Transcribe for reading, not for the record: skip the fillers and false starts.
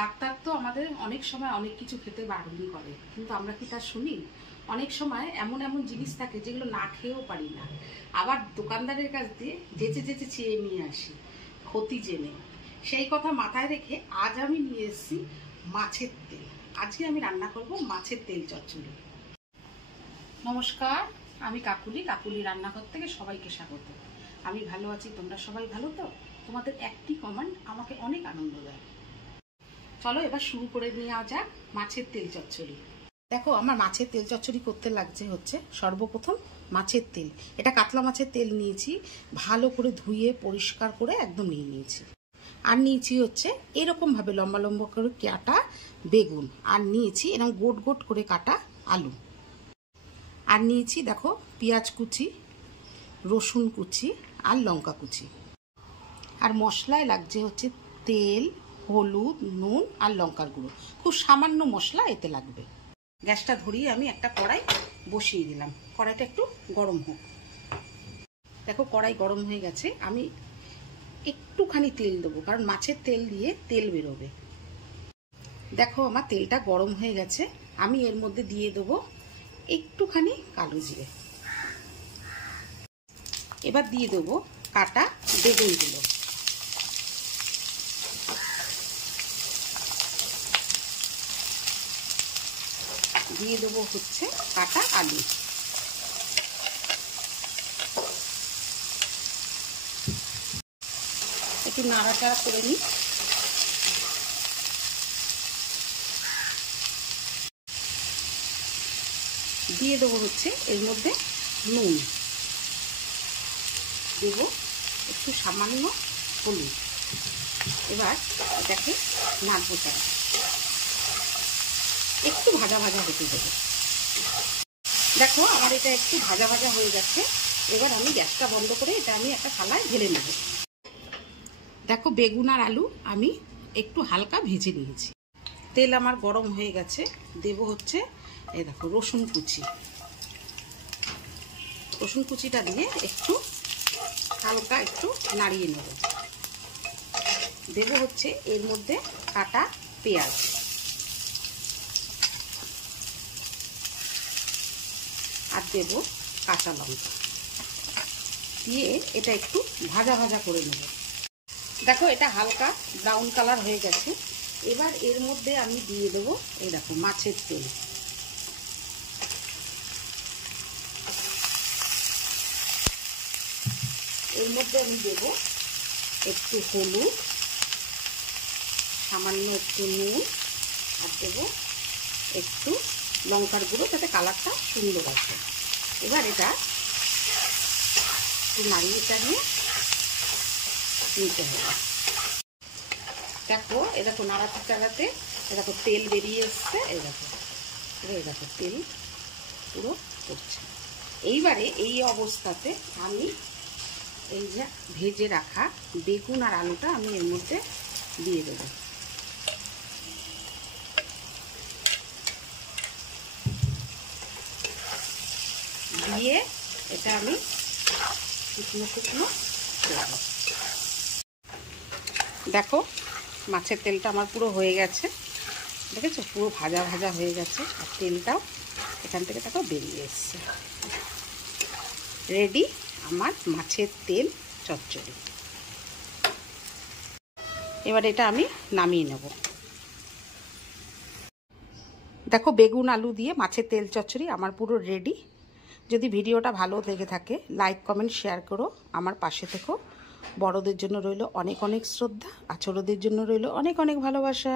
Doctor তো আমাদের অনেক সময় অনেক কিছু খেতে বারণ করে, কিন্তু আমরা কি তা শুনি? অনেক সময় এমন এমন জিনিস থাকে যেগুলো না খেয়েও পারি না, আবার দোকানদারের কাছ দিয়ে যেচে যেচে চেয়ে নিয়ে আসি ক্ষতি জেনে। সেই কথা মাথায় রেখে আজ আমি নিয়ে এসেছি মাছের তেল। আজকে আমি রান্না করব মাছের তেল চচ্চড়ি। নমস্কার, আমি কাকুলি রান্নাঘর থেকে সবাইকে স্বাগত। আমি ভালো আছি, তোমরা সবাই ভালো তো? তোমাদের একটি কমেন্ট আমাকে অনেক আনন্দ দেয়। চলো এবার শুরু করে নেওয়া যাক মাছের তেল চচ্চড়ি। দেখো, আমার মাছের তেল চচ্চড়ি করতে লাগছে হচ্ছে সর্বপ্রথম মাছের তেল। এটা কাতলা মাছের তেল নিয়েছি, ভালো করে ধুয়ে পরিষ্কার করে একদম নিয়ে নিয়েছি। আর নিয়েছি হচ্ছে এরকমভাবে লম্বা লম্বা করে কাটা বেগুন, আর নিয়েছি এরকম গোট গোট করে কাটা আলু, আর নিয়েছি দেখো পেঁয়াজ কুচি, রসুন কুচি আর লঙ্কা কুচি। আর মশলায় লাগছে হচ্ছে তেল, হলুদ, নুন আর লঙ্কার গুঁড়ো। খুব সামান্য মশলা এতে লাগবে। গ্যাসটা ধরিয়ে আমি একটা কড়াই বসিয়ে দিলাম। কড়াইটা একটু গরম হোক। দেখো কড়াই গরম হয়ে গেছে, আমি একটুখানি তেল দেবো, কারণ মাছের তেল দিয়ে তেল বেরোবে। দেখো আমার তেলটা গরম হয়ে গেছে, আমি এর মধ্যে দিয়ে দেবো একটুখানি কালো জিরে। এবার দিয়ে দেবো কাটা বেগুনগুলো। দিয়ে দেবো হচ্ছে কাটা আলু। একটু নাড়াচাড়া করে নিই। দিয়ে দেবো হচ্ছে এর মধ্যে নুন, দেব একটু সামান্য হলুদ। এবার এটাকে নাড়বো, একটু ভাজা ভাজা হতে দেবো। দেখো আমার এটা একটু ভাজা ভাজা হয়ে যাচ্ছে। এবার আমি গ্যাসটা বন্ধ করে এটা আমি একটা থালায় ঢেলে নেব। দেখো বেগুন আর আলু আমি একটু হালকা ভেজে নিয়েছি। তেল আমার গরম হয়ে গেছে, দেব হচ্ছে এই দেখো রসুন কুচি। রসুন কুচিটা দিয়ে একটু হালকা একটু নাড়িয়ে নেব। দেব হচ্ছে এর মধ্যে কাটা পেঁয়াজ, আর দেব কাঁচা লঙ্কা দিয়ে এটা একটু ভাজা ভাজা করে নেব। দেখো এটা হালকা ব্রাউন কালার হয়ে গেছে। এবার এর মধ্যে আমি দিয়ে দেবো এই দেখো মাছের তেল। এর মধ্যে আমি দেব একটু হলুদ, সামান্য একটু নুন, আর দেব একটু লঙ্কার গুঁড়ো, যাতে কালারটা সুন্দর আসে। এবার এটা একটু নাড়িয়ে টাড়িয়ে নিতে হবে। দেখো এরকম নাড়াতে চাড়াতে এরকম তেল বেরিয়ে এসছে। এরকম তেল পুরো করছে। এইবারে এই অবস্থাতে আমি এই যে ভেজে রাখা বেগুন আর আলুটা আমি এর মধ্যে দিয়ে দেবো। দিয়ে এটা আমি শুকনো শুকনো করব। দেখো মাছের তেলটা আমার পুরো হয়ে গেছে, দেখেছো পুরো ভাজা ভাজা হয়ে গেছে, আর তেলটাও এখান থেকে দেখো বেরিয়ে এসছে। রেডি আমার মাছের তেল চচ্চড়ি। এবার এটা আমি নামিয়ে নেব। দেখো বেগুন আলু দিয়ে মাছের তেল চচ্চড়ি আমার পুরো রেডি। যদি ভিডিওটা ভালো লেগে থাকে লাইক কমেন্ট শেয়ার করো, আমার পাশে থেকো। বড়দের জন্য রইল অনেক অনেক শ্রদ্ধা, আর ছোটদের জন্য রইল অনেক অনেক ভালোবাসা।